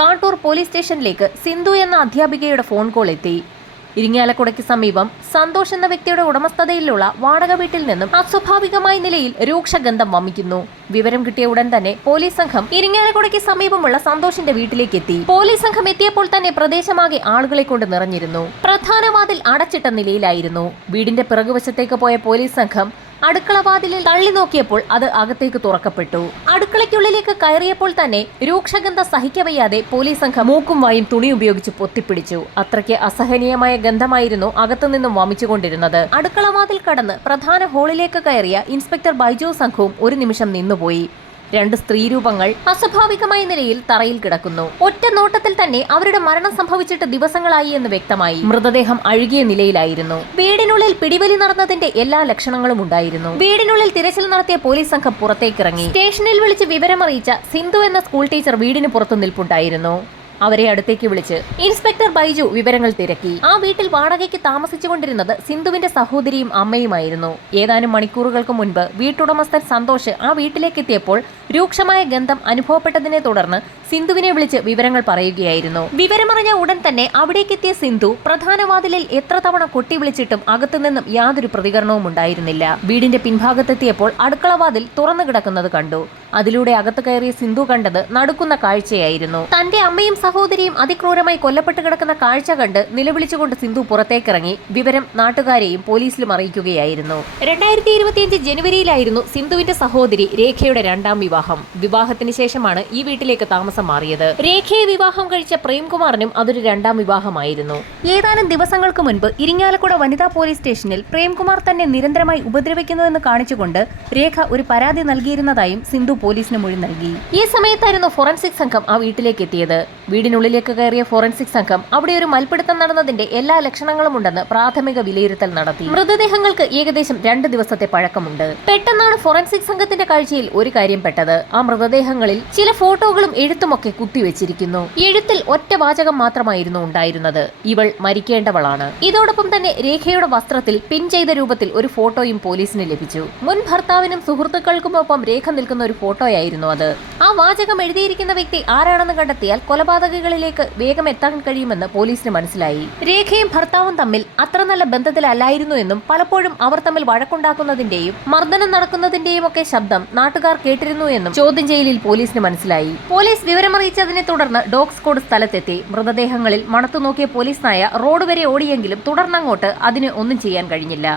Kattoor police സ്റ്റേഷനിലേക്ക് സിന്ധു എന്ന അധ്യാപികയുടെ phone call എത്തി. ഇരിങ്ങാലക്കുടയ്ക്ക് സമീപം സന്തോഷ് എന്ന വ്യക്തിയുടെ ഉടമസ്ഥതയിലുള്ള വാടക വീട്ടിൽ നിന്നും അസ്വാഭാവികമായ നിലയിൽ രൂക്ഷഗന്ധം വമിക്കുന്നു. വിവരം കിട്ടിയ ഉടൻ തന്നെ പോലീസ് സംഘം ഇരിങ്ങാലക്കുടയ്ക്ക് സമീപമുള്ള സന്തോഷിന്റെ വീട്ടിലേക്ക് എത്തി. പോലീസ് സംഘം എത്തിയപ്പോൾ തന്നെ പ്രദേശമാകെ ആളുകളെ കൊണ്ട് നിറഞ്ഞിരുന്നു. പ്രധാന വാതിൽ അടച്ചിട്ട നിലയിലായിരുന്നു. വീടിന്റെ പിറകുവശത്തേക്ക് പോയ പോലീസ് സംഘം അടുക്കള വാതിലിൽ തള്ളി നോക്കിയപ്പോൾ അത് അകത്തേക്ക് തുറക്കപ്പെട്ടു. അടുക്കളയ്ക്കുള്ളിലേക്ക് കയറിയപ്പോൾ തന്നെ രൂക്ഷഗന്ധ സഹിക്കവയ്യാതെ പോലീസ് സംഘം മൂക്കും വായും തുണി ഉപയോഗിച്ച് പൊത്തിപ്പിടിച്ചു. അത്രയ്ക്ക് അസഹനീയമായ ഗന്ധമായിരുന്നു അകത്തുനിന്നും വമിച്ചുകൊണ്ടിരുന്നത്. അടുക്കളവാതിൽ കടന്ന് പ്രധാന ഹാളിലേക്ക് കയറിയ ഇൻസ്പെക്ടർ ബൈജു സംഘവും ഒരു നിമിഷം നിന്നുപോയി. രണ്ട് സ്ത്രീരൂപങ്ങൾ അസ്വാഭാവികമായ നിലയിൽ തറയിൽ കിടക്കുന്നു. ഒറ്റ നോട്ടത്തിൽ തന്നെ അവരുടെ മരണം സംഭവിച്ചിട്ട് ദിവസങ്ങളായി എന്ന് വ്യക്തമായി. മൃതദേഹം അഴുകിയ നിലയിലായിരുന്നു. വീടിനുള്ളിൽ പിടിവലി നടന്നതിന്റെ എല്ലാ ലക്ഷണങ്ങളും ഉണ്ടായിരുന്നു. വീടിനുള്ളിൽ തിരച്ചിൽ നടത്തിയ പോലീസ് സംഘം പുറത്തേക്കിറങ്ങി. സ്റ്റേഷനിൽ വിളിച്ച് വിവരമറിയിച്ച സിന്ധു എന്ന സ്കൂൾ ടീച്ചർ വീടിന് പുറത്തു നിൽപ്പുണ്ടായിരുന്നു. അവരെ അടുത്തേക്ക് വിളിച്ച് ഇൻസ്പെക്ടർ ബൈജു വിവരങ്ങൾ തിരക്കി. ആ വീട്ടിൽ വാടകയ്ക്ക് താമസിച്ചുകൊണ്ടിരുന്നത് സിന്ധുവിന്റെ സഹോദരിയും അമ്മയുമായിരുന്നു. ഏതാനും മണിക്കൂറുകൾക്ക് മുൻപ് വീട്ടുടമസ്ഥൻ സന്തോഷ് ആ വീട്ടിലേക്ക് എത്തിയപ്പോൾ രൂക്ഷമായ ഗന്ധം അനുഭവപ്പെട്ടതിനെ തുടർന്ന് സിന്ധുവിനെ വിളിച്ച് വിവരങ്ങൾ പറയുകയായിരുന്നു. വിവരമറിഞ്ഞ ഉടൻ തന്നെ അവിടേക്കെത്തിയ സിന്ധു പ്രധാന വാതിലിൽ എത്ര തവണ കൊട്ടി വിളിച്ചിട്ടും അകത്തുനിന്നും യാതൊരു പ്രതികരണവും ഉണ്ടായിരുന്നില്ല. വീടിന്റെ പിൻഭാഗത്തെത്തിയപ്പോൾ അടുക്കള വാതിൽ തുറന്നു കിടക്കുന്നത് കണ്ടു. അതിലൂടെ അകത്ത് കയറിയ സിന്ധു കണ്ടത് നടുക്കുന്ന കാഴ്ചയായിരുന്നു. തന്റെ അമ്മയും സഹോദരിയും അതിക്രൂരമായി കൊല്ലപ്പെട്ട് കിടക്കുന്ന കാഴ്ച കണ്ട് നിലവിളിച്ചുകൊണ്ട് സിന്ധു പുറത്തേക്കിറങ്ങി വിവരം നാട്ടുകാരെയും പോലീസിലും അറിയിക്കുകയായിരുന്നു. രണ്ടായിരത്തി ഇരുപത്തിയഞ്ച് ജനുവരിയിലായിരുന്നു സിന്ധുവിന്റെ സഹോദരി രേഖയുടെ രണ്ടാം വിവാഹം. വിവാഹത്തിന് ശേഷമാണ് ഈ വീട്ടിലേക്ക് താമസം മാറിയത്. രേഖയെ വിവാഹം കഴിച്ച പ്രേംകുമാറിനും അതൊരു രണ്ടാം വിവാഹമായിരുന്നു. ഏതാനും ദിവസങ്ങൾക്ക് മുൻപ് ഇരിങ്ങാലക്കുട വനിതാ പോലീസ് സ്റ്റേഷനിൽ പ്രേംകുമാർ തന്നെ നിരന്തരമായി ഉപദ്രവിക്കുന്നുവെന്ന് കാണിച്ചുകൊണ്ട് രേഖ ഒരു പരാതി നൽകിയിരുന്നതായും സിന്ധു പോലീസിന് മൊഴി നൽകി. ഈ സമയത്തായിരുന്നു ഫോറൻസിക് സംഘം ആ വീട്ടിലേക്ക് എത്തിയത്. വീടിനുള്ളിലേക്ക് കയറിയ ഫോറൻസിക് സംഘം അവിടെ ഒരു മൽപ്പിടുത്തം നടന്നതിന്റെ എല്ലാ ലക്ഷണങ്ങളും ഉണ്ടെന്ന് പ്രാഥമിക വിലയിരുത്തൽ നടത്തി. മൃതദേഹങ്ങൾക്ക് ഏകദേശം രണ്ട് ദിവസത്തെ പഴക്കമുണ്ട്. പെട്ടെന്നാണ് ഫോറൻസിക് സംഘത്തിന്റെ കാഴ്ചയിൽ ഒരു കാര്യം പെട്ടത്. ആ മൃതദേഹങ്ങളിൽ ചില ഫോട്ടോകളും എഴുത്തുമൊക്കെ കുത്തിവെച്ചിരിക്കുന്നു എഴുത്തിൽ ഒറ്റ വാചകം മാത്രമായിരുന്നു ഉണ്ടായിരുന്നത്. ഇവൾ മരിക്കേണ്ടവളാണ്. ഇതോടൊപ്പം തന്നെ രേഖയുടെ വസ്ത്രത്തിൽ പിൻ ചെയ്ത രൂപത്തിൽ ഒരു ഫോട്ടോയും പോലീസിന് ലഭിച്ചു. മുൻ ഭർത്താവിനും സുഹൃത്തുക്കൾക്കുമൊപ്പം രേഖ നിൽക്കുന്ന ഒരു ഫോട്ടോയായിരുന്നു അത്. ആ വാചകം എഴുതിയിരിക്കുന്ന വ്യക്തി ആരാണെന്ന് കണ്ടെത്തിയാൽ കൊലപാതകങ്ങളിലേക്ക് വേഗം എത്താൻ കഴിയുമെന്ന് പോലീസിന് മനസ്സിലായി. രേഖയും ഭർത്താവും തമ്മിൽ അത്ര നല്ല ബന്ധത്തിലല്ലായിരുന്നു എന്നും പലപ്പോഴും അവർ തമ്മിൽ വഴക്കുണ്ടാക്കുന്നതിന്റെയും മർദ്ദനം നടക്കുന്നതിന്റെയും ഒക്കെ ശബ്ദം നാട്ടുകാർ കേട്ടിരുന്നു എന്നും ചോദ്യം ചെയ്യലിൽ പോലീസിന് മനസ്സിലായി. പോലീസ് വിവരമറിയിച്ചതിനെ തുടർന്ന് ഡോഗ് സ്ക്വാഡ് സ്ഥലത്തെത്തി. മൃതദേഹങ്ങളിൽ മണത്തു നോക്കിയ പോലീസ് നായ റോഡ് വരെ ഓടിയെങ്കിലും തുടർന്നങ്ങോട്ട് അതിന് ഒന്നും ചെയ്യാൻ കഴിഞ്ഞില്ല.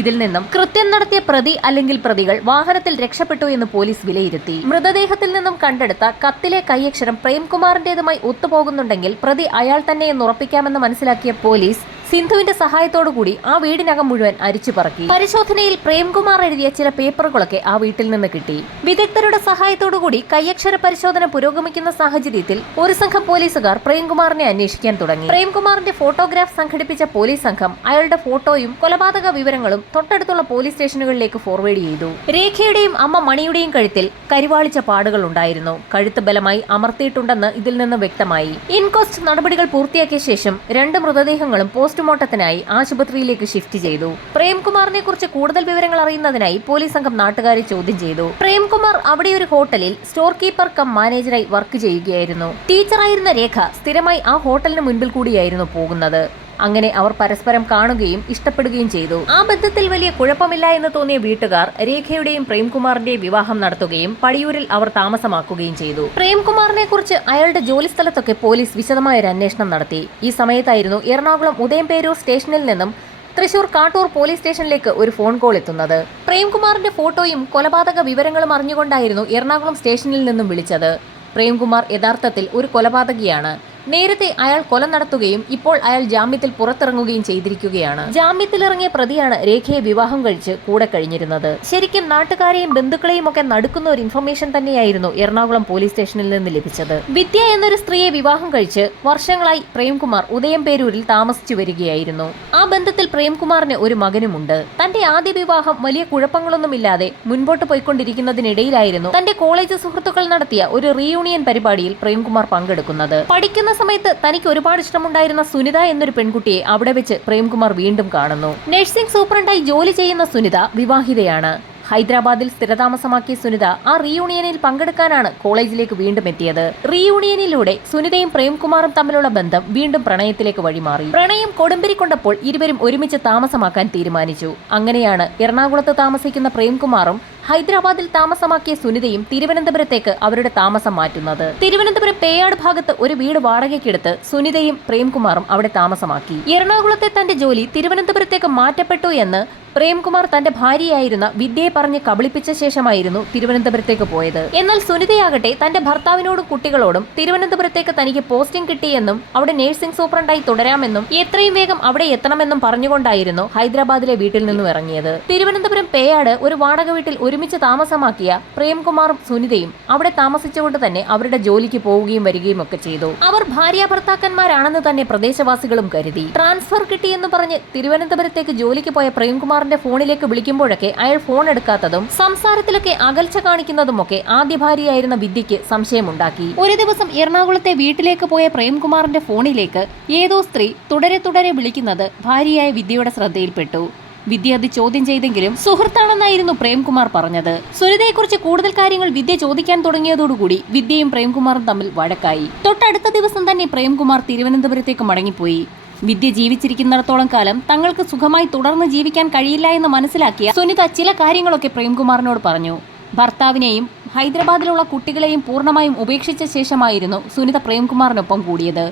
ഇതിൽ നിന്നും കൃത്യം നടത്തിയ പ്രതി അല്ലെങ്കിൽ പ്രതികൾ വാഹനത്തിൽ രക്ഷപ്പെട്ടു എന്ന് പോലീസ് വിലയിരുത്തി. മൃതദേഹത്തിൽ നിന്നും കണ്ടെടുത്ത കത്തിലെ കൈയക്ഷരം പ്രേംകുമാറിന്റേതുമായി ഒത്തുപോകുന്നുണ്ടെങ്കിൽ പ്രതി അയാൾ തന്നെയെന്ന് ഉറപ്പിക്കാമെന്ന് മനസ്സിലാക്കിയ പോലീസ് സിന്ധുവിന്റെ സഹായത്തോടു കൂടി ആ വീടിനകം മുഴുവൻ അരിച്ചു പറക്കി. പരിശോധനയിൽ പ്രേംകുമാർ എഴുതിയ ചില പേപ്പറുകളൊക്കെ ആ വീട്ടിൽ നിന്ന് കിട്ടി. വിദഗ്ധരുടെ സഹായത്തോടു കൂടി കയ്യക്ഷര പരിശോധന പുരോഗമിക്കുന്ന സാഹചര്യത്തിൽ ഒരു സംഘം പോലീസുകാർ പ്രേംകുമാറിനെ അന്വേഷിക്കാൻ തുടങ്ങി. പ്രേംകുമാറിന്റെ ഫോട്ടോഗ്രാഫ് സംഘടിപ്പിച്ച പോലീസ് സംഘം അയാളുടെ ഫോട്ടോയും കൊലപാതക വിവരങ്ങളും തൊട്ടടുത്തുള്ള പോലീസ് സ്റ്റേഷനുകളിലേക്ക് ഫോർവേഡ് ചെയ്തു. രേഖയുടെയും അമ്മ മണിയുടെയും കഴുത്തിൽ കരിവാളിച്ച പാടുകൾ ഉണ്ടായിരുന്നു. കഴുത്ത് ബലമായി അമർത്തിയിട്ടുണ്ടെന്ന് ഇതിൽ നിന്ന് വ്യക്തമായി. ഇൻകോസ്റ്റ് നടപടികൾ പൂർത്തിയാക്കിയ ശേഷം രണ്ട് മൃതദേഹങ്ങളും പോസ്റ്റ്മോർട്ടത്തിനായി ആശുപത്രിയിലേക്ക് ഷിഫ്റ്റ് ചെയ്തു. പ്രേംകുമാറിനെ കുറിച്ച് കൂടുതൽ വിവരങ്ങൾ അറിയുന്നതിനായി പോലീസ് സംഘം നാട്ടുകാരെ ചോദ്യം ചെയ്തു. പ്രേംകുമാർ അവിടെ ഒരു ഹോട്ടലിൽ സ്റ്റോർ കീപ്പർ കം മാനേജറായി വർക്ക് ചെയ്യുകയായിരുന്നു. ടീച്ചറായിരുന്ന രേഖ സ്ഥിരമായി ആ ഹോട്ടലിന് മുൻപിൽ കൂടിയായിരുന്നു പോകുന്നത്. അങ്ങനെ അവർ പരസ്പരം കാണുകയും ഇഷ്ടപ്പെടുകയും ചെയ്തു. ആ ബന്ധത്തിൽ വലിയ കുഴപ്പമില്ല എന്ന് തോന്നിയ വീട്ടുകാർ രേഖയുടെയും പ്രേംകുമാറിന്റെയും വിവാഹം നടത്തുകയും പടിയൂരിൽ അവർ താമസമാക്കുകയും ചെയ്തു. പ്രേംകുമാറിനെ കുറിച്ച് അയാളുടെ ജോലി സ്ഥലത്തൊക്കെ പോലീസ് വിശദമായ ഒരു അന്വേഷണം നടത്തി. ഈ സമയത്തായിരുന്നു എറണാകുളം ഉദയംപേരൂർ സ്റ്റേഷനിൽ നിന്നും തൃശൂർ കാട്ടൂർ പോലീസ് സ്റ്റേഷനിലേക്ക് ഒരു ഫോൺ കോൾ എത്തുന്നത്. പ്രേംകുമാറിന്റെ ഫോട്ടോയും കൊലപാതക വിവരങ്ങളും അറിഞ്ഞുകൊണ്ടായിരുന്നു എറണാകുളം സ്റ്റേഷനിൽ നിന്നും വിളിച്ചത്. പ്രേംകുമാർ യഥാർത്ഥത്തിൽ ഒരു കൊലപാതകിയാണ്. നേരത്തെ അയാൾ കൊല നടത്തുകയും ഇപ്പോൾ അയാൾ ജാമ്യത്തിൽ പുറത്തിറങ്ങുകയും ചെയ്തിരിക്കുകയാണ്. ജാമ്യത്തിലിറങ്ങിയ പ്രതിയാണ് രേഖയെ വിവാഹം കഴിച്ച് കൂടെ കഴിഞ്ഞിരുന്നത്. ശരിക്കും നാട്ടുകാരെയും ബന്ധുക്കളെയും ഒക്കെ നടുക്കുന്ന ഒരു ഇൻഫർമേഷൻ തന്നെയായിരുന്നു എറണാകുളം പോലീസ് സ്റ്റേഷനിൽ നിന്ന് ലഭിച്ചത്. വിദ്യ എന്നൊരു സ്ത്രീയെ വിവാഹം കഴിച്ച് വർഷങ്ങളായി പ്രേംകുമാർ ഉദയംപേരൂരിൽ താമസിച്ചു വരികയായിരുന്നു. ആ ബന്ധത്തിൽ പ്രേംകുമാറിന് ഒരു മകനുമുണ്ട്. തന്റെ ആദ്യ വിവാഹം വലിയ കുഴപ്പങ്ങളൊന്നുമില്ലാതെ മുൻപോട്ട് പോയിക്കൊണ്ടിരിക്കുന്നതിനിടയിലായിരുന്നു തന്റെ കോളേജ് സുഹൃത്തുക്കൾ നടത്തിയ ഒരു റീയൂണിയൻ പരിപാടിയിൽ പ്രേംകുമാർ പങ്കെടുക്കുന്നത്. പഠിക്കുന്ന സമയത്ത് തനിക്ക് ഒരുപാട് ഇഷ്ടമുണ്ടായിരുന്ന സുനിത എന്നൊരു പെൺകുട്ടിയെ അവിടെ വെച്ച് പ്രേംകുമാർ വീണ്ടും കാണുന്നു. നഴ്സിംഗ് സൂപ്രണ്ടായി ജോലി ചെയ്യുന്ന സുനിത വിവാഹിതയാണ്. ഹൈദരാബാദിൽ സ്ഥിരതാമസമാക്കിയ സുനിത ആ റീയൂണിയനിൽ പങ്കെടുക്കാനാണ് കോളേജിലേക്ക് വീണ്ടും എത്തിയത്. റീയൂണിയനിലൂടെ സുനിതയും പ്രേംകുമാറും തമ്മിലുള്ള ബന്ധം വീണ്ടും പ്രണയത്തിലേക്ക് വഴിമാറി. പ്രണയം കൊടുമ്പിരി കൊണ്ടപ്പോൾ ഇരുവരും ഒരുമിച്ച് താമസമാക്കാൻ തീരുമാനിച്ചു. അങ്ങനെയാണ് എറണാകുളത്ത് താമസിക്കുന്ന പ്രേംകുമാറും ഹൈദരാബാദിൽ താമസമാക്കിയ സുനിതയും തിരുവനന്തപുരത്തേക്ക് അവരുടെ താമസം മാറ്റുന്നത്. തിരുവനന്തപുരം പേയാട് ഭാഗത്ത് ഒരു വീട് വാടകയ്ക്കെടുത്ത് സുനിതയും പ്രേംകുമാറും അവിടെ താമസമാക്കി. എറണാകുളത്തെ തന്റെ ജോലി തിരുവനന്തപുരത്തേക്ക് മാറ്റപ്പെട്ടു എന്ന് പ്രേംകുമാർ തന്റെ ഭാര്യയായിരുന്ന വിദ്യയെ പറഞ്ഞ് കബളിപ്പിച്ച ശേഷമായിരുന്നു തിരുവനന്തപുരത്തേക്ക് പോയത്. എന്നാൽ സുനിതയാകട്ടെ തന്റെ ഭർത്താവിനോടും കുട്ടികളോടും തിരുവനന്തപുരത്തേക്ക് തനിക്ക് പോസ്റ്റിംഗ് കിട്ടിയെന്നും അവിടെ നഴ്സിംഗ് സൂപ്രണ്ടായി തുടരാമെന്നും എത്രയും വേഗം അവിടെ എത്തണമെന്നും പറഞ്ഞുകൊണ്ടായിരുന്നു ഹൈദരാബാദിലെ വീട്ടിൽ നിന്നും ഇറങ്ങിയത്. തിരുവനന്തപുരം പേയാട് ഒരു വാടക വീട്ടിൽ ഒരുമിച്ച് താമസമാക്കിയ പ്രേംകുമാറും സുനിതയും അവിടെ താമസിച്ചുകൊണ്ട് തന്നെ അവരുടെ ജോലിക്ക് പോവുകയും വരികയും ഒക്കെ ചെയ്തു. അവർ ഭാര്യ ഭർത്താക്കന്മാരാണെന്ന് തന്നെ പ്രദേശവാസികളും കരുതി. ട്രാൻസ്ഫർ കിട്ടിയെന്ന് പറഞ്ഞ് തിരുവനന്തപുരത്തേക്ക് ജോലിക്ക് പോയ പ്രേംകുമാറിന്റെ ഫോണിലേക്ക് വിളിക്കുമ്പോഴൊക്കെ അയാൾ ഫോൺ എടുക്കാത്തതും സംസാരത്തിലൊക്കെ അകൽച്ച കാണിക്കുന്നതുമൊക്കെ ആദ്യ ഭാര്യയായിരുന്ന വിദ്യയ്ക്ക് സംശയമുണ്ടാക്കി. ഒരു ദിവസം എറണാകുളത്തെ വീട്ടിലേക്ക് പോയ പ്രേംകുമാറിന്റെ ഫോണിലേക്ക് ഏതോ സ്ത്രീ തുടരെ തുടരെ വിളിക്കുന്നത് ഭാര്യയായ വിദ്യയുടെ ശ്രദ്ധയിൽപ്പെട്ടു. വിദ്യ ചോദ്യം ചെയ്തെങ്കിലും സുഹൃത്താണെന്നായിരുന്നു പ്രേംകുമാർ പറഞ്ഞത്. സുനിതയെക്കുറിച്ച് കൂടുതൽ കാര്യങ്ങൾ വിദ്യ ചോദിക്കാൻ തുടങ്ങിയതോടുകൂടി വിദ്യയും പ്രേംകുമാറും തമ്മിൽ വഴക്കായി. തൊട്ടടുത്ത ദിവസം തന്നെ പ്രേംകുമാർ തിരുവനന്തപുരത്തേക്ക് മടങ്ങിപ്പോയി. വിദ്യ ജീവിച്ചിരിക്കുന്നിടത്തോളം കാലം തങ്ങൾക്ക് സുഖമായി തുടർന്ന് ജീവിക്കാൻ കഴിയില്ല എന്ന് മനസ്സിലാക്കിയ സുനിത ചില കാര്യങ്ങളൊക്കെ പ്രേംകുമാറിനോട് പറഞ്ഞു. ഭർത്താവിനെയും ഹൈദരാബാദിലുള്ള കുട്ടികളെയും പൂർണമായും ഉപേക്ഷിച്ച ശേഷമായിരുന്നു സുനിത പ്രേംകുമാറിനൊപ്പം കൂടിയത്.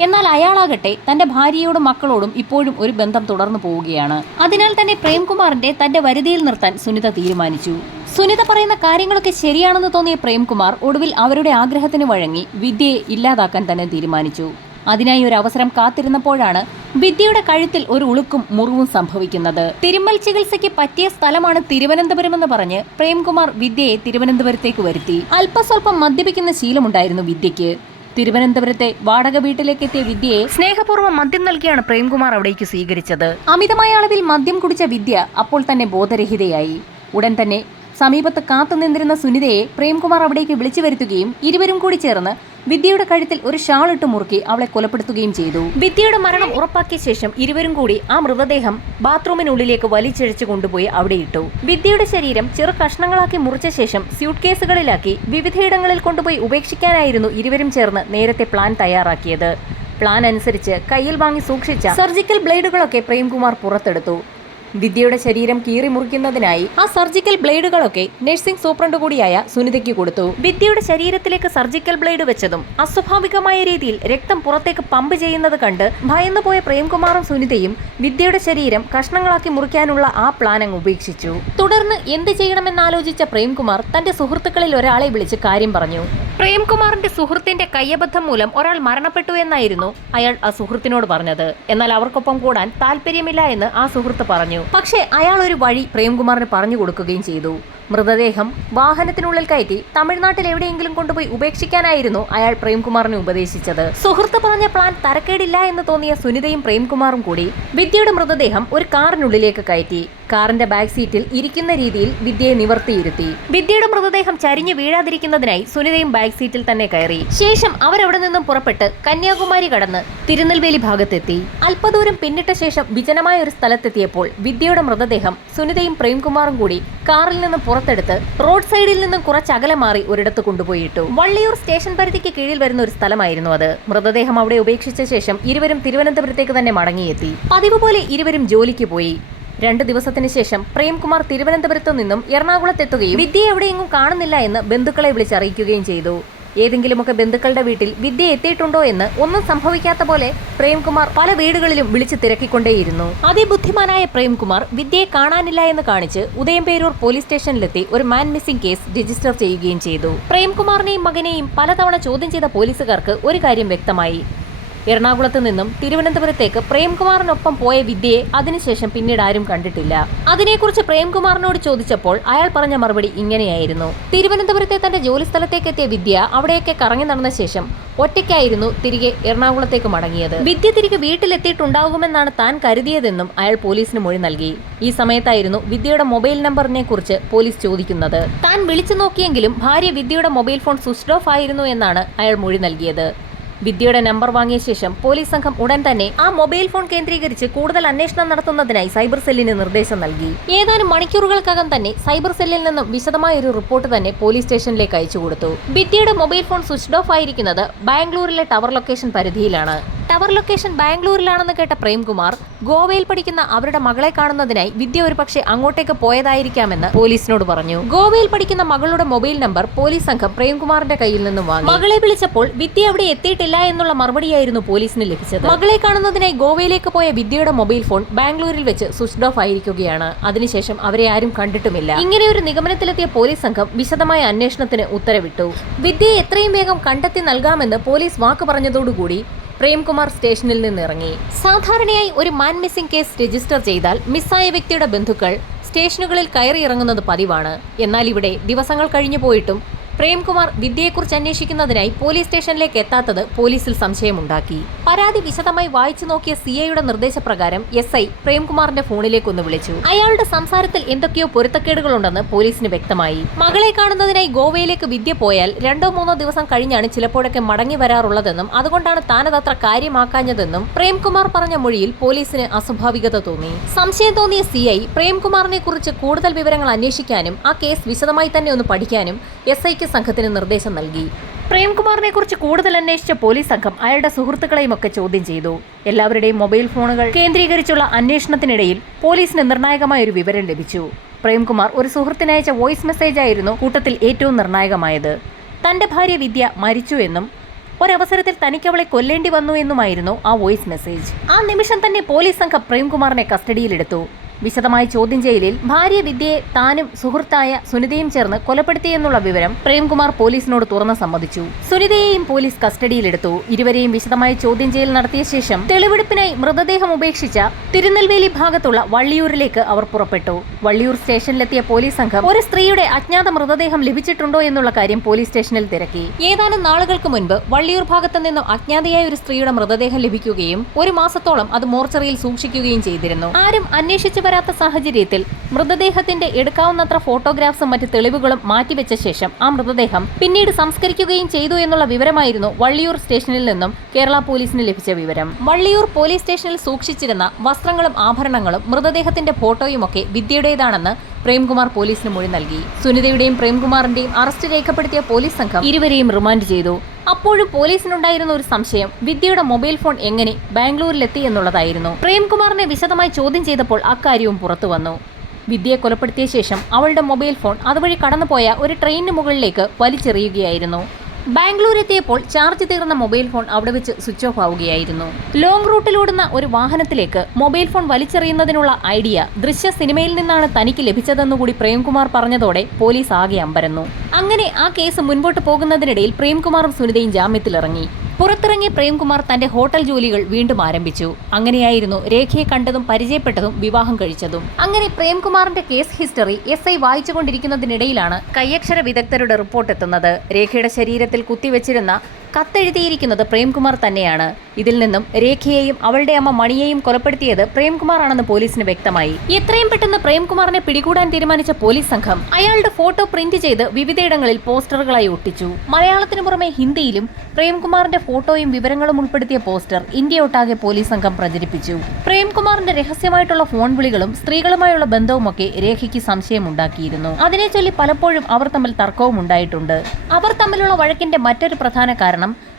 എന്നാൽ അയാളാകട്ടെ തന്റെ ഭാര്യയോടും മക്കളോടും ഇപ്പോഴും ഒരു ബന്ധം തുടർന്നു പോവുകയാണ്. അതിനാൽ തന്നെ പ്രേംകുമാറിന്റെ തന്റെ വരുതിയിൽ നിർത്താൻ സുനിത തീരുമാനിച്ചു. സുനിത പറയുന്ന കാര്യങ്ങളൊക്കെ ശരിയാണെന്ന് തോന്നിയ പ്രേംകുമാർ ഒടുവിൽ അവരുടെ ആഗ്രഹത്തിന് വഴങ്ങി വിദ്യയെ ഇല്ലാതാക്കാൻ തന്നെ തീരുമാനിച്ചു. അതിനായി ഒരു അവസരം കാത്തിരുന്നപ്പോഴാണ് വിദ്യയുടെ കഴുത്തിൽ ഒരു ഉളുക്കും മുറിവും സംഭവിക്കുന്നത്. തിരുമ്മൽ ചികിത്സയ്ക്ക് പറ്റിയ സ്ഥലമാണ് തിരുവനന്തപുരം എന്ന് പറഞ്ഞ് പ്രേംകുമാർ വിദ്യയെ തിരുവനന്തപുരത്തേക്ക് വരുത്തി. അല്പസ്വല്പം മദ്യപിക്കുന്ന ശീലമുണ്ടായിരുന്നു വിദ്യയ്ക്ക്. തിരുവനന്തപുരത്തെ വാടക വീട്ടിലേക്ക് എത്തിയ വിദ്യയെ സ്നേഹപൂർവം മദ്യം നൽകിയാണ് പ്രേംകുമാർ അവിടേക്ക് സ്വീകരിച്ചത്. അമിതമായ അളവിൽ മദ്യം കുടിച്ച വിദ്യ അപ്പോൾ തന്നെ ബോധരഹിതയായി. ഉടൻ തന്നെ സമീപത്ത് കാത്തുനിന്നിരുന്ന സുനിതയെ പ്രേംകുമാർ അവിടേക്ക് വിളിച്ചു വരുത്തുകയും ഇരുവരും കൂടി ചേർന്ന് വിദ്യയുടെ കഴുത്തിൽ ഒരു ഷാൾ ഇട്ട് മുറുക്കി അവളെ കൊലപ്പെടുത്തുകയും ചെയ്തു. വിദ്യയുടെ മരണം ഉറപ്പാക്കിയ ശേഷം ഇരുവരും കൂടി ആ മൃതദേഹം ബാത്റൂമിനുള്ളിലേക്ക് വലിച്ചിഴച്ചു കൊണ്ടുപോയി അവിടെ ഇട്ടു. വിദ്യയുടെ ശരീരം ചെറു കഷ്ണങ്ങളാക്കി മുറിച്ച ശേഷം സ്യൂട്ട് കേസുകളിലാക്കി വിവിധയിടങ്ങളിൽ കൊണ്ടുപോയി ഉപേക്ഷിക്കാനായിരുന്നു ഇരുവരും ചേർന്ന് നേരത്തെ പ്ലാൻ തയ്യാറാക്കിയത്. പ്ലാൻ അനുസരിച്ച് കയ്യിൽ വാങ്ങി സൂക്ഷിച്ച സർജിക്കൽ ബ്ലേഡുകളൊക്കെ പ്രേംകുമാർ പുറത്തെടുത്തു. വിദ്യയുടെ ശരീരം കീറി മുറിക്കുന്നതിനായി ആ സർജിക്കൽ ബ്ലേഡുകളൊക്കെ നഴ്സിംഗ് സൂപ്രണ്ട് കൂടിയായ സുനിതയ്ക്ക് കൊടുത്തു. വിദ്യയുടെ ശരീരത്തിലേക്ക് സർജിക്കൽ ബ്ലേഡ് വെച്ചതും അസ്വാഭാവികമായ രീതിയിൽ രക്തം പുറത്തേക്ക് പമ്പ് ചെയ്യുന്നത് കണ്ട് ഭയന്നുപോയ പ്രേംകുമാറും സുനിതയും വിദ്യയുടെ ശരീരം കഷ്ണങ്ങളാക്കി മുറിക്കാനുള്ള ആ പ്ലാൻ അങ്ങ് ഉപേക്ഷിച്ചു. തുടർന്ന് എന്ത് ചെയ്യണമെന്നാലോചിച്ച പ്രേംകുമാർ തന്റെ സുഹൃത്തുക്കളിൽ ഒരാളെ വിളിച്ച് കാര്യം പറഞ്ഞു. പ്രേംകുമാറിന്റെ സുഹൃത്തിന്റെ കയ്യബദ്ധം മൂലം ഒരാൾ മരണപ്പെട്ടു എന്നായിരുന്നു അയാൾ ആ സുഹൃത്തിനോട് പറഞ്ഞത്. എന്നാൽ അവർക്കൊപ്പം കൂടാൻ താല്പര്യമില്ല എന്ന് ആ സുഹൃത്ത് പറഞ്ഞു. പക്ഷേ അയാൾ ഒരു വഴി പ്രേംകുമാറിന് പറഞ്ഞു കൊടുക്കുകയും ചെയ്തു. മൃതദേഹം വാഹനത്തിനുള്ളിൽ കയറ്റി തമിഴ്നാട്ടിൽ എവിടെയെങ്കിലും കൊണ്ടുപോയി ഉപേക്ഷിക്കാനായിരുന്നു അയാൾ പ്രേംകുമാറിനെ ഉപദേശിച്ചത്. സുഹൃത്ത് പറഞ്ഞ പ്ലാൻ തരക്കേടില്ല എന്ന് തോന്നിയ സുനിതയും പ്രേംകുമാറും കൂടി വിദ്യയുടെ മൃതദേഹം ഒരു കാറിനുള്ളിലേക്ക് കയറ്റി. കാറിന്റെ ബാക്ക് സീറ്റിൽ ഇരിക്കുന്ന രീതിയിൽ വിദ്യയെ നിവർത്തിയിരുത്തി. വിദ്യയുടെ മൃതദേഹം ചരിഞ്ഞു വീഴാതിരിക്കുന്നതിനായി സുനിതയും ബാക്ക് സീറ്റിൽ തന്നെ കയറി. ശേഷം അവരവിടെ നിന്നും പുറപ്പെട്ട് കന്യാകുമാരി കടന്ന് തിരുനെൽവേലി ഭാഗത്തെത്തി. അല്പദൂരം പിന്നിട്ട ശേഷം വിജനമായ ഒരു സ്ഥലത്തെത്തിയപ്പോൾ വിദ്യയുടെ മൃതദേഹം സുനിതയും പ്രേംകുമാറും കൂടി കാറിൽ നിന്ന് പുറത്തെടുത്ത് റോഡ് സൈഡിൽ നിന്നും കുറച്ച് അകലെ മാറി ഒരിടത്ത് കൊണ്ടുപോയിട്ടു. വള്ളിയൂർ സ്റ്റേഷൻ പരിധിക്ക് കീഴിൽ വരുന്ന ഒരു സ്ഥലമായിരുന്നു അത്. മൃതദേഹം അവിടെ ഉപേക്ഷിച്ച ശേഷം ഇരുവരും തിരുവനന്തപുരത്തേക്ക് തന്നെ മടങ്ങിയെത്തി. പതിവ് പോലെ ഇരുവരും ജോലിക്ക് പോയി. രണ്ട് ദിവസത്തിന് ശേഷം പ്രേംകുമാർ തിരുവനന്തപുരത്തു നിന്നും എറണാകുളത്തെത്തുകയും വിദ്യ എവിടെയെങ്ങും കാണുന്നില്ല എന്ന് ബന്ധുക്കളെ വിളിച്ചറിയിക്കുകയും ചെയ്തു. ഏതെങ്കിലുമൊക്കെ ബന്ധുക്കളുടെ വീട്ടിൽ വിദ്യ എത്തിയിട്ടുണ്ടോ എന്ന് ഒന്നും സംഭവിക്കാത്ത പോലെ പ്രേംകുമാർ പല വീടുകളിലും വിളിച്ചു തിരക്കിക്കൊണ്ടേയിരുന്നു. അതിബുദ്ധിമാനായ പ്രേംകുമാർ വിദ്യയെ കാണാനില്ല എന്ന് കാണിച്ച് ഉദയംപേരൂർ പോലീസ് സ്റ്റേഷനിലെത്തി ഒരു മാൻ മിസ്സിംഗ് കേസ് രജിസ്റ്റർ ചെയ്യുകയും ചെയ്തു. പ്രേംകുമാറിനെയും മകനെയും പലതവണ ചോദ്യം ചെയ്ത പോലീസുകാർക്ക് ഒരു കാര്യം വ്യക്തമായി. എറണാകുളത്ത് നിന്നും തിരുവനന്തപുരത്തേക്ക് പ്രേംകുമാറിനൊപ്പം പോയ വിദ്യയെ അതിനുശേഷം പിന്നീട് ആരും കണ്ടിട്ടില്ല. അതിനെക്കുറിച്ച് പ്രേംകുമാറിനോട് ചോദിച്ചപ്പോൾ അയാൾ പറഞ്ഞ മറുപടി ഇങ്ങനെയായിരുന്നു. തിരുവനന്തപുരത്തെ തന്റെ ജോലി സ്ഥലത്തേക്ക് എത്തിയ വിദ്യ അവിടെയൊക്കെ കറങ്ങി നടന്ന ശേഷം ഒറ്റയ്ക്കായിരുന്നു തിരികെ എറണാകുളത്തേക്ക് മടങ്ങിയത്. വിദ്യ തിരികെ വീട്ടിലെത്തിയിട്ടുണ്ടാകുമെന്നാണ് താൻ കരുതിയതെന്നും അയാൾ പോലീസിന് മൊഴി നൽകി. ഈ സമയത്തായിരുന്നു വിദ്യയുടെ മൊബൈൽ നമ്പറിനെ കുറിച്ച് പോലീസ് ചോദിക്കുന്നത്. താൻ വിളിച്ചു നോക്കിയെങ്കിലും ഭാര്യ വിദ്യയുടെ മൊബൈൽ ഫോൺ സ്വിച്ച് ഓഫ് ആയിരുന്നു എന്നാണ് അയാൾ മൊഴി നൽകിയത്. വിദ്യയുടെ നമ്പർ വാങ്ങിയ ശേഷം പോലീസ് സംഘം ഉടൻ തന്നെ ആ മൊബൈൽ ഫോൺ കേന്ദ്രീകരിച്ച് കൂടുതൽ അന്വേഷണം നടത്തുന്നതിനായി സൈബർ സെല്ലിന് നിർദ്ദേശം നൽകി. ഏതാനും മണിക്കൂറുകൾക്കകം തന്നെ സൈബർ സെല്ലിൽ നിന്നും വിശദമായ ഒരു റിപ്പോർട്ട് തന്നെ പോലീസ് സ്റ്റേഷനിലേക്ക് അയച്ചു കൊടുത്തു. വിദ്യയുടെ മൊബൈൽ ഫോൺ സ്വിച്ച് ഓഫ് ആയിരിക്കുന്നത് ബാംഗ്ലൂരിലെ ടവർ ലൊക്കേഷൻ പരിധിയിലാണ്. ടവർ ലൊക്കേഷൻ ബാംഗ്ലൂരിലാണെന്ന് കേട്ട പ്രേംകുമാർ ഗോവയിൽ പഠിക്കുന്ന അവരുടെ മകളെ കാണുന്നതിനായി വിദ്യ ഒരുപക്ഷെ അങ്ങോട്ടേക്ക് പോയതായിരിക്കാമെന്ന് പോലീസിനോട് പറഞ്ഞു. ഗോവയിൽ പഠിക്കുന്ന മകളുടെ മൊബൈൽ നമ്പർ പോലീസ് സംഘം പ്രേംകുമാറിന്റെ കയ്യിൽ നിന്നും വാങ്ങി. മകളെ വിളിച്ചപ്പോൾ വിദ്യ അവിടെ എത്തിയിട്ടില്ല എന്നുള്ള മറുപടിയായിരുന്നു പോലീസിന് ലഭിച്ചത്. മകളെ കാണുന്നതിനായി ഗോവയിലേക്ക് പോയ വിദ്യയുടെ മൊബൈൽ ഫോൺ ബാംഗ്ലൂരിൽ വെച്ച് സ്വിച്ച് ഓഫ് ആയിരിക്കുകയാണ്. അതിനുശേഷം അവരെ ആരും കണ്ടിട്ടുമില്ല. ഇങ്ങനെ ഒരു നിഗമനത്തിലെത്തിയ പോലീസ് സംഘം വിശദമായ അന്വേഷണത്തിന് ഉത്തരവിട്ടു. വിദ്യയെ എത്രയും വേഗം കണ്ടെത്തി നൽകാമെന്ന് പോലീസ് വാക്ക് പറഞ്ഞതോടുകൂടി പ്രേംകുമാർ സ്റ്റേഷനിൽ നിന്ന് ഇറങ്ങി സാധാരണയായി ഒരു മാൻ മിസ്സിംഗ് കേസ് രജിസ്റ്റർ ചെയ്താൽ മിസ്സായ വ്യക്തിയുടെ ബന്ധുക്കൾ സ്റ്റേഷനുകളിൽ കയറി ഇറങ്ങുന്നത് പതിവാണ്. എന്നാൽ ഇവിടെ ദിവസങ്ങൾ കഴിഞ്ഞു പോയിട്ടും പ്രേംകുമാർ വിദ്യയെക്കുറിച്ച് അന്വേഷിക്കുന്നതിനായി പോലീസ് സ്റ്റേഷനിലേക്ക് എത്താത്തത് പോലീസിൽ സംശയമുണ്ടാക്കി. പരാതി വിശദമായി വായിച്ചു നോക്കിയ സി ഐയുടെ നിർദ്ദേശപ്രകാരം എസ് ഐ പ്രേംകുമാറിന്റെ ഫോണിലേക്ക് ഒന്ന് വിളിച്ചു. അയാളുടെ സംസാരത്തിൽ എന്തൊക്കെയോ പൊരുത്തക്കേടുകളുണ്ടെന്ന് പോലീസിന് വ്യക്തമായി. മകളെ കാണുന്നതിനായി ഗോവയിലേക്ക് വിദ്യ പോയാൽ രണ്ടോ മൂന്നോ ദിവസം കഴിഞ്ഞാണ് ചിലപ്പോഴൊക്കെ മടങ്ങി വരാറുള്ളതെന്നും അതുകൊണ്ടാണ് താനതത്ര കാര്യമാക്കാഞ്ഞതെന്നും പ്രേംകുമാർ പറഞ്ഞ മൊഴിയിൽ പോലീസിന് അസ്വാഭാവികത തോന്നി. സംശയം തോന്നിയ സി ഐ പ്രേംകുമാറിനെ കുറിച്ച് കൂടുതൽ വിവരങ്ങൾ അന്വേഷിക്കാനും ആ കേസ് വിശദമായി തന്നെ ഒന്ന് പഠിക്കാനും എസ് ഐക്ക് സംഘത്തിന് നിർദ്ദേശം നൽകി. പ്രേംകുമാറിനെ കുറിച്ച് കൂടുതൽ അന്വേഷിച്ച പോലീസ് സംഘം അയാളുടെ സുഹൃത്തുക്കളെയും ഒക്കെ ചോദ്യം ചെയ്തു. എല്ലാവരുടെയും മൊബൈൽ ഫോണുകൾ കേന്ദ്രീകരിച്ചുള്ള അന്വേഷണത്തിനിടയിൽ പോലീസിന് നിർണായകമായ ഒരു വിവരം ലഭിച്ചു. പ്രേംകുമാർ ഒരു സുഹൃത്തിനയച്ച വോയിസ് മെസ്സേജ് ആയിരുന്നു കൂട്ടത്തിൽ ഏറ്റവും നിർണായകമായത്. തന്റെ ഭാര്യ വിദ്യ മരിച്ചു എന്നും ഒരവസരത്തിൽ തനിക്ക് അവളെ കൊല്ലേണ്ടി വന്നു എന്നുമായിരുന്നു ആ വോയിസ് മെസ്സേജ്. ആ നിമിഷം തന്നെ പോലീസ് സംഘം പ്രേംകുമാറിനെ കസ്റ്റഡിയിലെടുത്തു. വിശദമായ ചോദ്യം ചെയ്യലിൽ ഭാര്യ വിദ്യയെ താനും സുഹൃത്തായ സുനിതയും ചേർന്ന് കൊലപ്പെടുത്തിയെന്നുള്ള വിവരം പ്രേംകുമാർ പോലീസിനോട് തുറന്ന് സമ്മതിച്ചു. സുനിതയെയും പോലീസ് കസ്റ്റഡിയിലെടുത്തു. ഇരുവരെയും വിശദമായ ചോദ്യം ചെയ്യൽ നടത്തിയ ശേഷം തെളിവെടുപ്പിനായി മൃതദേഹം ഉപേക്ഷിച്ച തിരുനെൽവേലി ഭാഗത്തുള്ള വള്ളിയൂരിലേക്ക് അവർ പുറപ്പെട്ടു. വള്ളിയൂർ സ്റ്റേഷനിലെത്തിയ പോലീസ് സംഘം ഒരു സ്ത്രീയുടെ അജ്ഞാത മൃതദേഹം ലഭിച്ചിട്ടുണ്ടോ എന്നുള്ള കാര്യം പോലീസ് സ്റ്റേഷനിൽ തിരക്കി. ഏതാനും നാളുകൾക്ക് മുൻപ് വള്ളിയൂർ ഭാഗത്ത് നിന്നും അജ്ഞാതയായ ഒരു സ്ത്രീയുടെ മൃതദേഹം ലഭിക്കുകയും ഒരു മാസത്തോളം അത് മോർച്ചറിയിൽ സൂക്ഷിക്കുകയും ചെയ്തിരുന്നു. ആരും അന്വേഷിച്ചു വരാത്ത സാഹചര്യത്തിൽ മൃതദേഹത്തിന്റെ എടുക്കാവുന്നത്ര ഫോട്ടോഗ്രാഫ്സും മറ്റ് തെളിവുകളും മാറ്റിവെച്ച ശേഷം ആ മൃതദേഹം പിന്നീട് സംസ്കരിക്കുകയും ചെയ്തു എന്നുള്ള വിവരമായിരുന്നു വള്ളിയൂർ സ്റ്റേഷനിൽ നിന്നും കേരള പോലീസിന് ലഭിച്ച വിവരം. വള്ളിയൂർ പോലീസ് സ്റ്റേഷനിൽ സൂക്ഷിച്ചിരുന്ന വസ്ത്രങ്ങളും ആഭരണങ്ങളും മൃതദേഹത്തിന്റെ ഫോട്ടോയുമൊക്കെ വിദ്യയുടേതാണെന്ന് പ്രേംകുമാർ പോലീസിന് മൊഴി നൽകി. സുനിതയുടെയും പ്രേംകുമാറിന്റെയും അറസ്റ്റ് രേഖപ്പെടുത്തിയ പോലീസ് സംഘം ഇരുവരെയും റിമാൻഡ് ചെയ്തു. അപ്പോഴും പോലീസിനുണ്ടായിരുന്ന ഒരു സംശയം വിദ്യയുടെ മൊബൈൽ ഫോൺ എങ്ങനെ ബാംഗ്ലൂരിലെത്തി എന്നുള്ളതായിരുന്നു. പ്രേംകുമാറിനെ വിശദമായി ചോദ്യം ചെയ്തപ്പോൾ അക്കാര്യവും പുറത്തു വന്നു. വിദ്യയെ കൊലപ്പെടുത്തിയ ശേഷം അവളുടെ മൊബൈൽ ഫോൺ അതുവഴി കടന്നുപോയ ഒരു ട്രെയിനിന് മുകളിലേക്ക് വലിച്ചെറിയുകയായിരുന്നു. ബാംഗ്ലൂർ എത്തിയപ്പോൾ ചാർജ് തീർന്ന മൊബൈൽ ഫോൺ അവിടെ വെച്ച് സ്വിച്ച് ഓഫ് ആവുകയായിരുന്നു. ലോങ് റൂട്ടിലോടുന്ന ഒരു വാഹനത്തിലേക്ക് മൊബൈൽ ഫോൺ വലിച്ചെറിയുന്നതിനുള്ള ഐഡിയ ദൃശ്യ സിനിമയിൽ നിന്നാണ് തനിക്ക് ലഭിച്ചതെന്നുകൂടി പ്രേംകുമാർ പറഞ്ഞതോടെ പോലീസ് ആകെ അമ്പരന്നു. അങ്ങനെ ആ കേസ് മുൻപോട്ട് പോകുന്നതിനിടയിൽ പ്രേംകുമാറും സുനിതയും ജാമ്യത്തിലിറങ്ങി. പുറത്തിറങ്ങിയ പ്രേംകുമാർ തന്റെ ഹോട്ടൽ ജോലികൾ വീണ്ടും ആരംഭിച്ചു. അങ്ങനെയായിരുന്നു രേഖയെ കണ്ടതും പരിചയപ്പെട്ടതും വിവാഹം കഴിച്ചതും. അങ്ങനെ പ്രേംകുമാറിന്റെ കേസ് ഹിസ്റ്ററി എസ് ഐ വായിച്ചുകൊണ്ടിരിക്കുന്നതിനിടയിലാണ് കയ്യക്ഷര വിദഗ്ധരുടെ റിപ്പോർട്ട് എത്തുന്നത്. രേഖയുടെ ശരീരത്തിൽ കുത്തിവെച്ചിരുന്ന കത്തെഴുതിയിരിക്കുന്നത് പ്രേംകുമാർ തന്നെയാണ്. ഇതിൽ നിന്നും രേഖയെയും അവളുടെ അമ്മ മണിയെയും കൊലപ്പെടുത്തിയത് പ്രേംകുമാർ ആണെന്ന് പോലീസിന് വ്യക്തമായി. എത്രയും പെട്ടെന്ന് പ്രേംകുമാറിനെ പിടികൂടാൻ തീരുമാനിച്ച പോലീസ് സംഘം അയാളുടെ ഫോട്ടോ പ്രിന്റ് ചെയ്ത് വിവിധയിടങ്ങളിൽ പോസ്റ്ററുകളായി ഒട്ടിച്ചു. മലയാളത്തിനു പുറമെ ഹിന്ദിയിലും പ്രേംകുമാറിന്റെ ഫോട്ടോയും വിവരങ്ങളും ഉൾപ്പെടുത്തിയ പോസ്റ്റർ ഇന്ത്യയൊട്ടാകെ പോലീസ് സംഘം പ്രചരിപ്പിച്ചു. പ്രേംകുമാറിന്റെ രഹസ്യമായിട്ടുള്ള ഫോൺ വിളികളും സ്ത്രീകളുമായുള്ള ബന്ധവുമൊക്കെ രേഖയ്ക്ക് സംശയമുണ്ടാക്കിയിരുന്നു. അതിനെ ചൊല്ലി പലപ്പോഴും അവർ തമ്മിൽ തർക്കവും ഉണ്ടായിട്ടുണ്ട്. അവർ തമ്മിലുള്ള വഴക്കിന്റെ മറ്റൊരു പ്രധാന കാരണം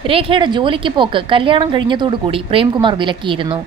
രേഖയുടെ ജോലിക്ക് പോക്ക് കല്യാണം കഴിഞ്ഞതോടുകൂടി പ്രേംകുമാർ വിലക്കിയിരുന്നു.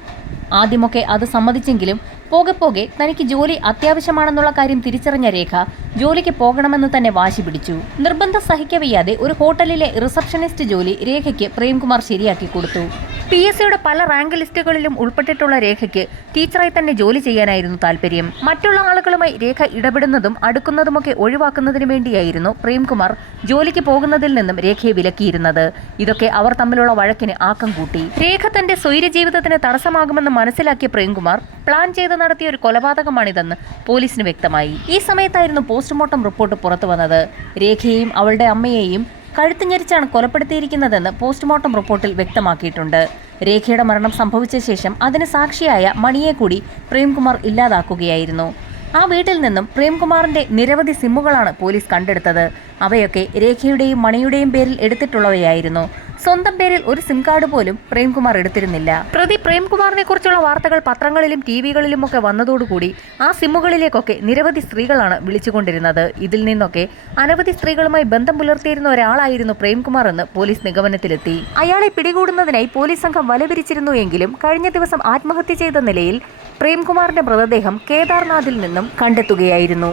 ആദ്യമൊക്കെ അത് സമ്മതിച്ചെങ്കിലും പോകെ പോകെ തനിക്ക് ജോലി അത്യാവശ്യമാണെന്നുള്ള കാര്യം തിരിച്ചറിഞ്ഞ രേഖ ജോലിക്ക് പോകണമെന്ന് തന്നെ വാശി പിടിച്ചു. നിർബന്ധം സഹിക്കവയ്യാതെ ഒരു ഹോട്ടലിലെ റിസപ്ഷനിസ്റ്റ് ജോലി രേഖയ്ക്ക് പ്രേംകുമാർ ശരിയാക്കി കൊടുത്തു. പി എസ് സിയുടെ പല റാങ്ക് ലിസ്റ്റുകളിലും ഉൾപ്പെട്ടിട്ടുള്ള രേഖയ്ക്ക് ടീച്ചറായി തന്നെ ജോലി ചെയ്യാനായിരുന്നു താല്പര്യം മറ്റുള്ള ആളുകളുമായി രേഖ ഇടപെടുന്നതും അടുക്കുന്നതുമൊക്കെ ഒഴിവാക്കുന്നതിന് വേണ്ടിയായിരുന്നു പ്രേംകുമാർ ജോലിക്ക് പോകുന്നതിൽ നിന്നും രേഖയെ വിലക്കിയിരുന്നത്. ഇതൊക്കെ അവർ തമ്മിലുള്ള വഴക്കിന് ആക്കം കൂട്ടി. രേഖ തന്റെ സ്വൈര്യ ജീവിതത്തിന് തടസ്സമാകുമെന്ന് മനസ്സിലാക്കിയ പ്രേംകുമാർ പ്ലാൻ ചെയ്ത് നടത്തിയ ഒരു കൊലപാതകമാണിതെന്ന് പോലീസിന് വ്യക്തമായി. ഈ സമയത്തായിരുന്നു പോസ്റ്റ്മോർട്ടം റിപ്പോർട്ട് പുറത്തു വന്നത്. രേഖയെയും അവളുടെ അമ്മയെയും കഴുത്ത് ഞെരിച്ചാണ് കൊലപ്പെടുത്തിയിരിക്കുന്നതെന്ന് പോസ്റ്റ്മോർട്ടം റിപ്പോർട്ടിൽ വ്യക്തമാക്കിയിട്ടുണ്ട്. രേഖയുടെ മരണം സംഭവിച്ച ശേഷം അതിന് സാക്ഷിയായ മണിയെ കൂടി പ്രേംകുമാർ ഇല്ലാതാക്കുകയായിരുന്നു. ആ വീട്ടിൽ നിന്നും പ്രേംകുമാറിന്റെ നിരവധി സിമ്മുകളാണ് പോലീസ് കണ്ടെടുത്തത്. അവയൊക്കെ രേഖയുടെയും മണിയുടെയും പേരിൽ എടുത്തിട്ടുള്ളവയായിരുന്നു. സ്വന്തം പേരിൽ ഒരു സിം കാർഡ് പോലും പ്രേംകുമാർ എടുത്തിരുന്നില്ല. പ്രതി പ്രേംകുമാറിനെ കുറിച്ചുള്ള വാർത്തകൾ പത്രങ്ങളിലും ടിവികളിലും ഒക്കെ വന്നതോടുകൂടി ആ സിമ്മുകളിലേക്കൊക്കെ നിരവധി സ്ത്രീകളാണ് വിളിച്ചുകൊണ്ടിരുന്നത്. ഇതിൽ നിന്നൊക്കെ അനവധി സ്ത്രീകളുമായി ബന്ധം പുലർത്തിയിരുന്ന ഒരാളായിരുന്നു പ്രേംകുമാർ എന്ന് പോലീസ് നിഗമനത്തിലെത്തി. അയാളെ പിടികൂടുന്നതിനായി പോലീസ് സംഘം വലവിരിച്ചിരുന്നു എങ്കിലും കഴിഞ്ഞ ദിവസം ആത്മഹത്യ ചെയ്ത നിലയിൽ പ്രേംകുമാറിന്റെ മൃതദേഹം കേദാർനാഥിൽ നിന്നും കണ്ടെത്തുകയായിരുന്നു